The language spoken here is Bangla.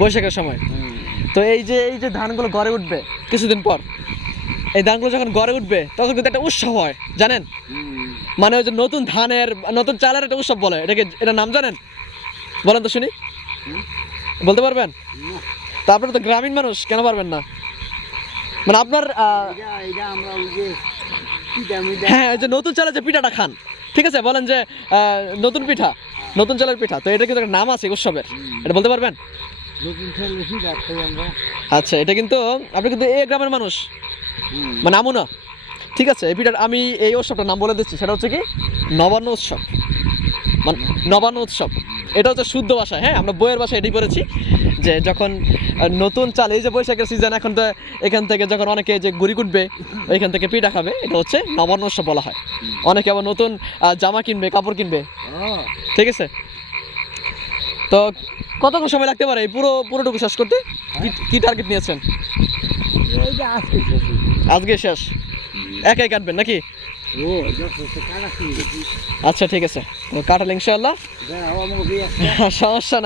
বৈশাখের সময়। তো এই যে ধানগুলো গড়ে উঠবে কিছুদিন পর, এই ধানগুলো যখন গড়ে উঠবে তখন কিন্তু একটা উৎসব হয় জানেন, মানে ওই যে নতুন ধানের নতুন চালের একটা উৎসব বলে, এটার নাম জানেন? বলেন তো শুনি, বলতে পারবেন? তা আপনারা তো গ্রামীণ মানুষ, কেন পারবেন না? মানে আপনার হ্যাঁ, ওই যে নতুন চালের যে পিঠাটা খান, ঠিক আছে, বলেন যে নতুন পিঠা, নতুন চালের পিঠা, তো এটা কিন্তু একটা নাম আছে উৎসবের, এটা বলতে পারবেন? আচ্ছা, এটা কিন্তু আপনি কিন্তু এই গ্রামের মানুষ, মানে আমু না, ঠিক আছে। এই পিঠার আমি এই উৎসবটার নাম বলে দিচ্ছি, সেটা হচ্ছে কি নবান্ন উৎসব, মানে নবান্ন উৎসব। এটা হচ্ছে শুদ্ধ ভাষায়, হ্যাঁ, আমরা বইয়ের ভাষায় এটাই পড়েছি যে যখন নতুন চাল, এই যে বৈশাখের সিজন, এখন তো এখান থেকে যখন অনেকে যে গুড়ি কুটবে ওইখান থেকে পিঠা খাবে, এটা হচ্ছে নবান্ন উৎসব বলা হয়। অনেকে আবার নতুন জামা কিনবে, কাপড় কিনবে, ঠিক আছে। তো কতক্ষণ সময় লাগতে পারে এই পুরোটুকু শেষ করতে? কি টার্গেট নিয়েছেন? আজকে শেষ, একাই কাটবেন নাকি? আচ্ছা ঠিক আছে, তো কাটালে ইনশাআল্লাহ, সমস্যা নাই।